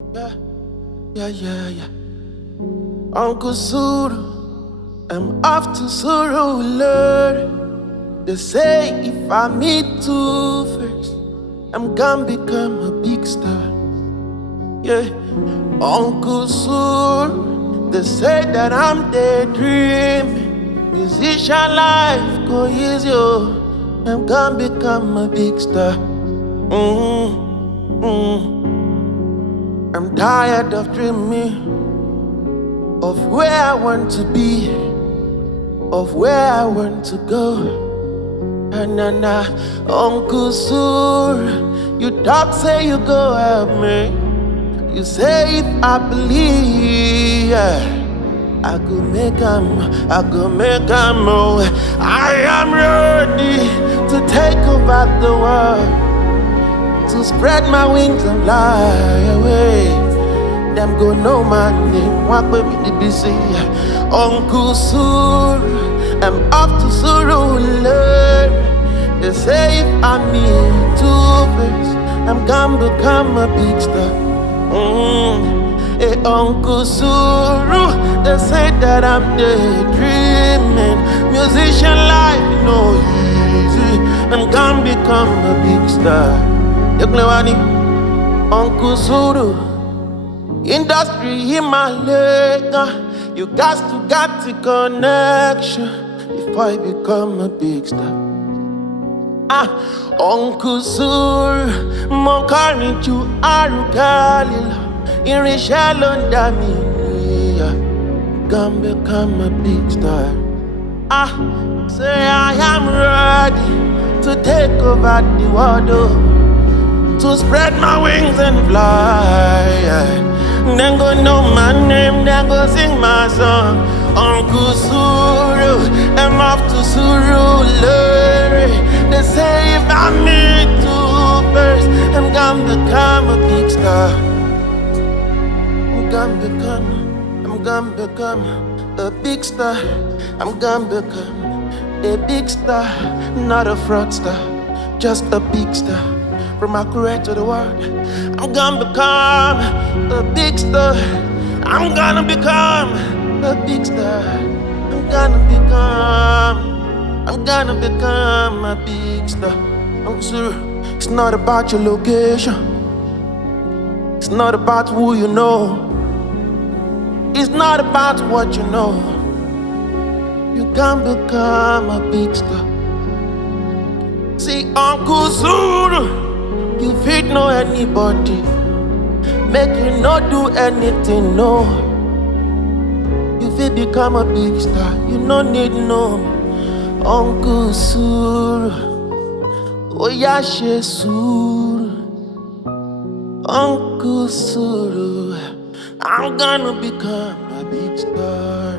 Yeah, yeah. Uncle Suru, I'm off to Surulere. They say if I meet two first, I'm gonna become a big star. Yeah, Uncle Suru, they say that I'm daydreaming. Musician life go easy, oh. I'm gonna become a big star. I'm tired of dreaming of where I want to be, of where I want to go. Na, Uncle Suru, you talk, say you go help me. You say if I believe, I go make 'em, oh. I am ready to take over the world, to spread my wings and fly away. Them go know my name, walk with me to be see. Uncle Suru, I'm off to Surulere. They say if I meet two face, I'm gonna become a big star. Hey, Uncle Suru, they say that I'm daydreaming. Musician life, no easy. I'm gonna become a big star. Uncle Suru, industry in my leg. You got the connection before I become a big star. Uncle Suru, mo kọ'rin ju warukeli lọ. Irinṣẹ́ ló ń dá mi níyà. Gonna become a big star. Say I am ready to take over the world, oh, to spread my wings and fly. Then go know my name, then go sing my song. Uncle Suru, I'm off to Surulere. They say if I meet two first, I'm gonna become a big star. I'm gonna become a big star. I'm gonna become a big star, not a fraudster, just a big star. From Accra to the world, I'm gonna become a big star. I'm gonna become a big star. I'm gonna become a big star. I'm sure it's not about your location. It's not about who you know. It's not about what you know. You can become a big star. See, Uncle Suru, you fit know anybody, make you not do anything, no. You fit become a big star, you no need no. Uncle Suru, oh yeah, she Suru. Uncle Suru, I'm gonna become a big star.